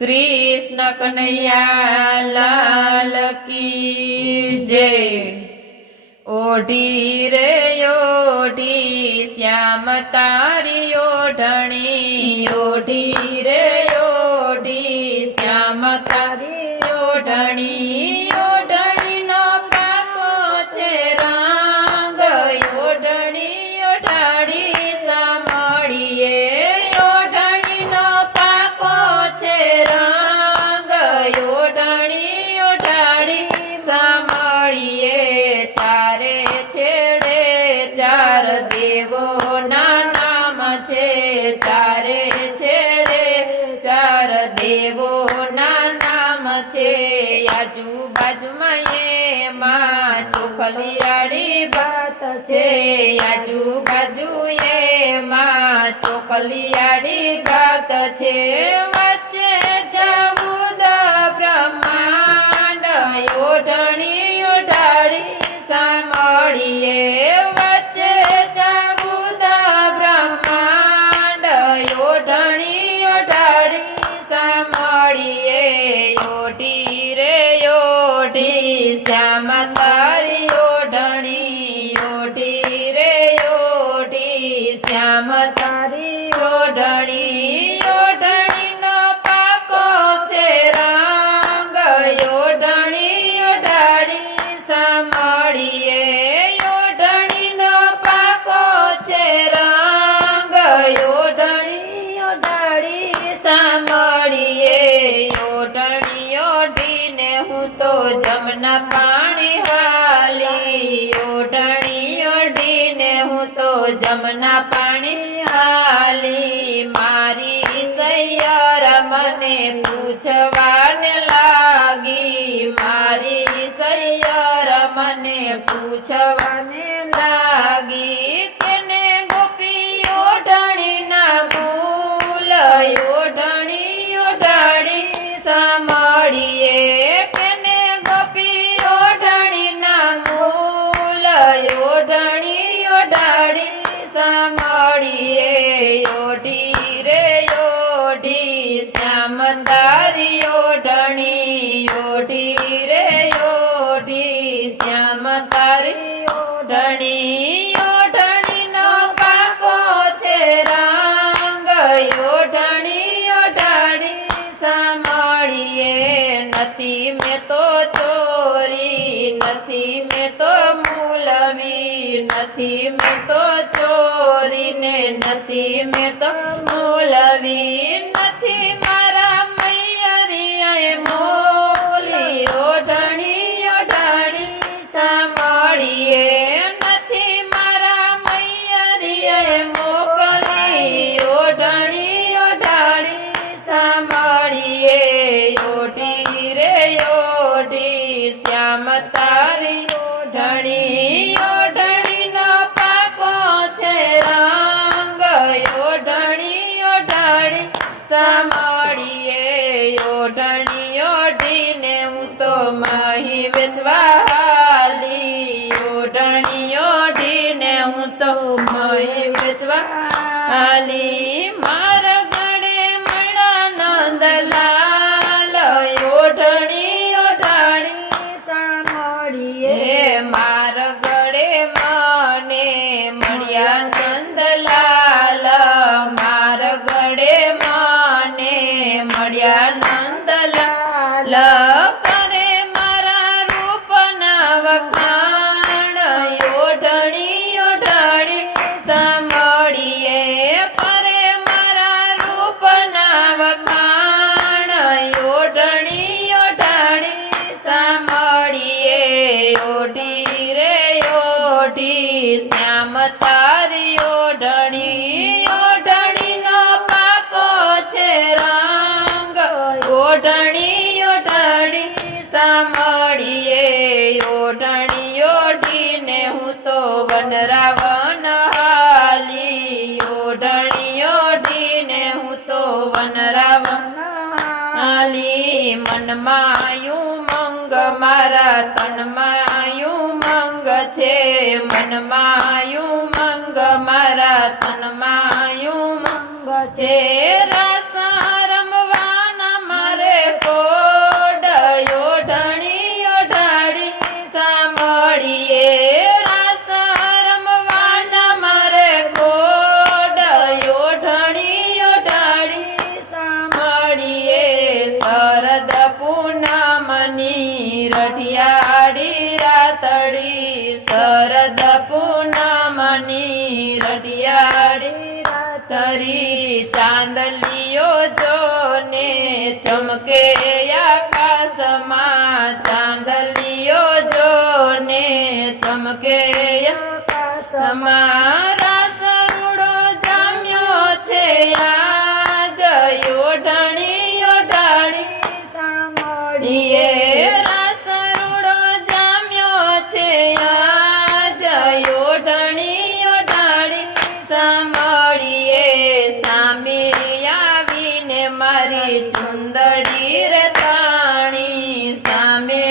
कृष्ण कन्हैया लाल की जय। ओढ़ी रे ओढ़ी श्याम तारी ओढ़णी, ओढ़ी रे ओढ़ी श्याम तारी ओढ़णी। ओढ़णी नो पाको छे रंग, ओढ़णी ओढ़ाड़ी सामळीए। ओढ़णी नो पाको छे रंग, ओढ़णी ओढ़ाड़ी सामळीए। चारे छेड़े चार देवो ना नाम छे, चारे छेड़े चार देवो ना नाम छे। आजू बाजू में माँ चोखलियाड़ी बात छे, आजू बाजू ये माँ चोखलियाड़ी बात छे। वच्चे चौद ब्रह्मांड, ओढ़णी ओढ़ाड़ी सामळीए। वच्चे चौद ब्रह्मांड, ओढ़णी ओढ़ाड़ी सामळीए। ओढ़ी रे ओढ़ी श्याम तारी ओढ़णी, ओढ़ी रे ओढ़ी श्याम तारी ओढ़णी। ओढ़णी नो पाको छे रंग, ओढ़णी ओढ़ाड़ी सामळीए। ओढ़णी नो पाको छे रंग, ओढ़णी ओढ़ाड़ी सामळीए। ओढ़णी ओढ़ीने हूँ तो जमना पाणी हाली, ओढ़णी ओढ़ीने हूँ तो जमना पाणी हाली। मारी सैयर मने पूछवाने लागी, मारी सैयर मने पूछवाने लागी। केने गोपी ओढ़णी ना भूल, ओढ़णी ओढ़ाड़ी सामळीए। केने गोपी ओढ़णी ना भूल, ओढ़णी ओढ़ाड़ी सामळीए। ओढ़ी रे ओढ़ी श्याम तारी ओढ़णी, ओढ़ी रे ओढ़ी श्याम तारी ओढ़णी। ओढ़णी नो पाको छे रंग, ओढ़णी ओढ़ाड़ी सामळीए। नथी में तो चोरी, नथी में तो मूलवी, नथी में तो चोरी ने नथी में तो मूलवी। नथी मारा मैयरियाए मोकली, ओढ़णी ओढ़ाड़ी सामळीए। नथी मारा मैयरियाए मोकली, ओढ़णी ओढ़ाड़ी सामळीए। ओढ़ी रे ओढ़ी श्याम तारी ओढ़णी, ओढ़णी नो पाको छे रंग, ओढ़णी ओढ़ाड़ी सामळीए। ओढ़णी ओढ़ीने हूँ तो माही वेचवा हाली, ओढ़णी ओढ़ीने हूँ तो माही वेचवा हाली। मारा गळे मळा नंदलाल, ओढ़णी ओढ़ाड़ी सामळीए। मार गळे मने मळ्या नंदलाल, मार गळे मने मळ्या नंदलाल। करे मारा रूपना वखाण, ओढ़णी ओढ़ाड़ी सामळीए। करे मारा रूपना वखाण, ओढ़णी ओढ़ाड़ी सामळीए। ओढ़ी रे ओढ़ी श्याम तारी ओढ़णी, ओढ़णी नो पाको छे रंग, ओढ़णी ओढ़ाड़ी सामळीए। ओढ़णी ओढ़ीने हूँ तो वनरावन हाली, ओढ़णी ओढ़ीने हूँ तो वनरावन हाली। मन मायू मंग मारा तन मायू मंग छे, मन मायू मंग मारा तन मायू मंग छे। रास रमवाना मारा પૂનમની રટિયાળી રાતરી ચાંદલિયો જોને ચમકે આકાશમાં ચાંદલિયો જોને ચમકે આકાશમાં રાસ રૂડો જામ્યો છે આજ ઓઢણી ઓઢાડી સાંભળીએ રાસ રૂડો જામ્યો છે આજ ઓઢણી ઓઢાડી સાંભળીએ સામે આવીને મારી ચુંદડી રે તાણી સામે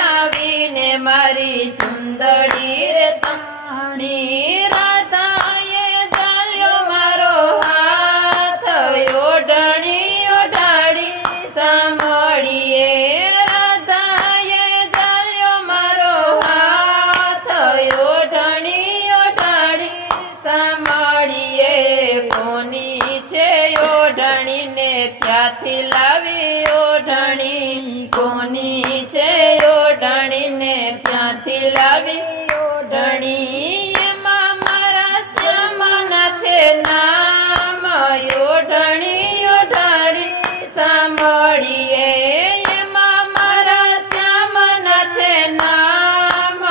આવીને મારી ચુંદડી રે તાણી રાધાએ ચાલ્યો મારો હાથ ઓઢણી ઓઢાડી સાંભળીએ રાધાએ ચાલ્યો મારો હાથ ઓઢણી ઓઢાડી સાંભળીએ કોની છે ઓઢણીને ક્યાંથી લાવી ઓઢણી કોની છે ઓઢણીને ક્યાંથી લાવી ઓઢણી એમાં મારા શ્યામના છે નામ ઓઢણી ઓઢાડી સાંભળીએ એમાં મારા શ્યામના છે નામ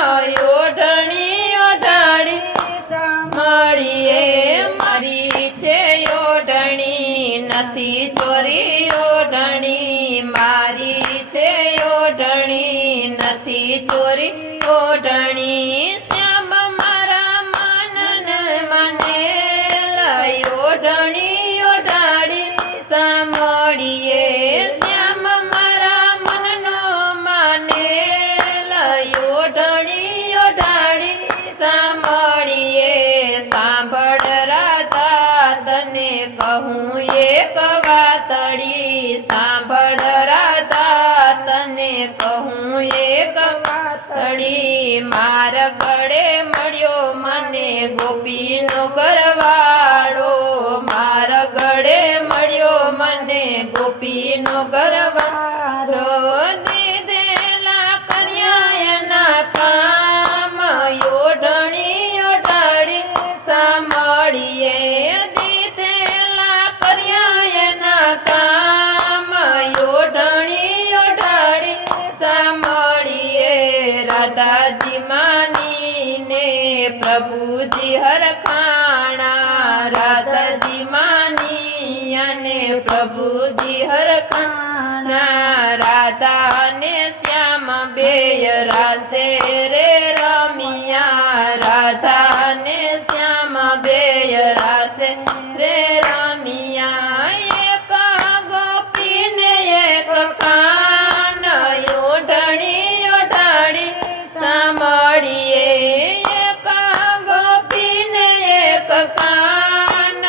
ઓઢણી ઓઢાડી સાંભળીએ મારી છે ઓઢણી નથી ચોરી ઓઢણી મારી છે ઓઢણી નથી ચોરી ઓઢણી શ્યામ મારા મનને મને લઈ ઓઢણી ઓઢાડી સાંભળીએ શ્યામ મારા મનનો મને લઈ ઓઢણી ઓઢાડી સાંભળીએ સાંભળ રાધા તને કહું એક વાતડી સાંભળ રાધા તને કહું એક વાતડી માર ગળે મળ્યો મને ગોપીનો ઘરવાળો માર ગળે મળ્યો મને ગોપીનો ઘરવાળો દીધેલા કર્યા એના કામ ઓઢણી ઓઢાડી સાંભળીએ દીધેલા કર્યા એના કામ ઓઢણી ઓઢાડી સાંભળીએ રાધાજી માનીને પ્રભુજી હરખાણા રાધાજી માની અને પ્રભુજી હરખાણા રાધાને શ્યામ બેય રાસે રે રમિયા રાધાને શ્યામ બેય રાસે રે રમિયા એક ગોપીને એક કાન ઓઢણી ઓઢાડી સાંભળીએ એક ગોપીને એક કાન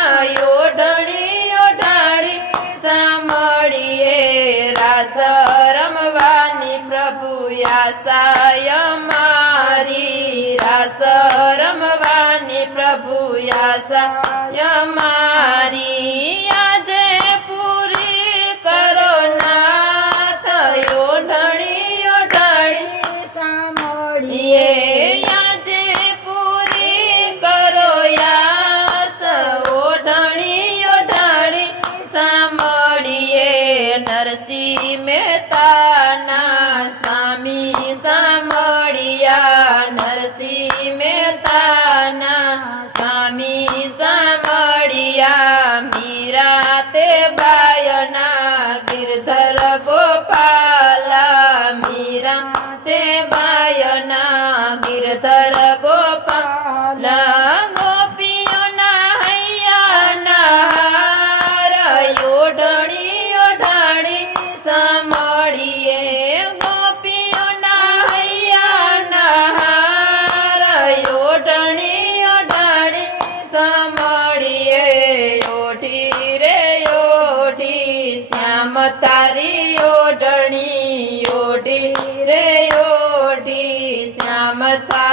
ઓઢણી ઓઢાડી સાંભળીએ રાસ રમવાની પ્રભુ આશાય મારી રાસ રમવાની પ્રભુ આશાય મારી આજે પૂરી કરો નાથ ઓઢણી ઓઢાડી સાંભળીએ આજે પૂરી કરો યાસ ઓઢણી ઓઢાડી સાંભળીએ નરસિંહ મહેતાના સ્વામી સાંભળ્યા નરસિંહ મહેતાના સ્વામી સાંભળ્યા મીરા તે બાયના ગિરધર ગોપાલા મીરા તે બાયના ગિરધર ગોપાલા ગોપીઓના હૈયાના હાર ઓઢણી ઓઢાડી સાંભળીએ ગોપીઓના હૈયાના હાર ઓઢણી ઓઢાડી સાંભળીએ ઓઢી રે ઓઢી શ્યામ તારી ઓઢણી ઓઢી રે ઓઢી શ્યામ તારી